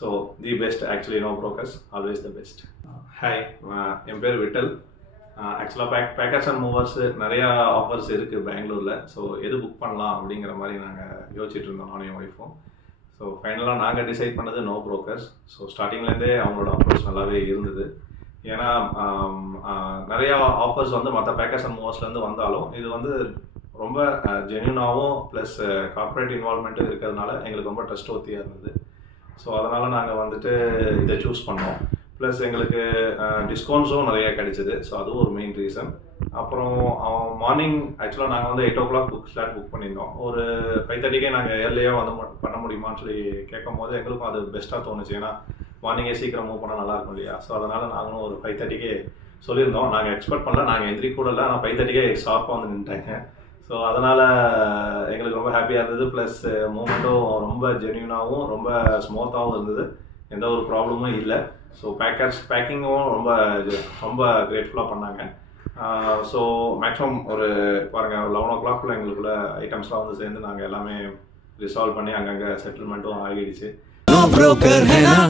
So the best actually no brokers always the best. Hi, என் பேர் விட்டல். ஆக்சுவலாக packers and movers நிறையா offers இருக்குது பெங்களூரில். ஸோ எது புக் பண்ணலாம் அப்படிங்கிற மாதிரி நாங்கள் யோசிச்சுட்டு இருந்தோம், நானும் என் ஒய்ஃபும். ஸோ ஃபைனலாக நாங்கள் டிசைட் பண்ணது நோ ப்ரோக்கர்ஸ். ஸோ ஸ்டார்டிங்லேருந்தே அவங்களோட அப்ரோச் நல்லாவே இருந்தது. ஏன்னா நிறையா ஆஃபர்ஸ் வந்து மற்ற பேக்கர்ஸ் அண்ட் மூவர்ஸ்லேருந்து வந்தாலும் இது வந்து ரொம்ப ஜென்யூனாகவும் ப்ளஸ் கார்ப்பரேட் இன்வால்மெண்ட்டும் இருக்கிறதுனால எங்களுக்கு ரொம்ப ட்ரஸ்ட் ஒத்தியாக இருந்தது. ஸோ அதனால் நாங்கள் வந்துட்டு இதை சூஸ் பண்ணோம். ப்ளஸ் எங்களுக்கு டிஸ்கவுண்ட்ஸும் நிறையா கிடைச்சிது. ஸோ அதுவும் ஒரு மெயின் ரீசன். அப்புறம் மார்னிங் ஆக்சுவலாக நாங்கள் வந்து 8 o'clock புக் பண்ணியிருந்தோம். ஒரு 5:30 நாங்கள் ஏர்லியாக வந்து பண்ண முடியுமான்னு சொல்லி கேட்கும் போது எங்களுக்கும் அது பெஸ்ட்டாக தோணுச்சு. ஏன்னா மார்னிங்கே சீக்கிரம் மூவ் பண்ணால் நல்லாயிருக்கும் இல்லையா. ஸோ அதனால் நாங்களும் ஒரு 5:30 சொல்லியிருந்தோம். நாங்கள் எக்ஸ்பெக்ட் பண்ணல, நாங்கள் எந்திரிக்க கூட இல்லை. ஆனால் 5:30 ஷார்ப்பாக வந்து நின்ட்டாங்க. ஸோ அதனால் எங்களுக்கு ரொம்ப ஹாப்பியாக இருந்தது. ப்ளஸ் மூமெண்ட்டும் ரொம்ப ஜென்யூனாகவும் ரொம்ப ஸ்மூத்தாகவும் இருந்தது. எந்த ஒரு ப்ராப்ளமும் இல்லை. ஸோ பேக்கிங்கும் ரொம்ப ரொம்ப கிரேட்ஃபுல்லாக பண்ணாங்க. ஸோ மேக்ஸிமம் ஒரு பாருங்கள் 11 o'clock எங்களுக்குள்ள ஐட்டம்ஸ்லாம் வந்து சேர்ந்து நாங்கள் எல்லாமே ரிசால்வ் பண்ணி அங்கங்கே செட்டில்மெண்ட்டும் ஆகிடுச்சு.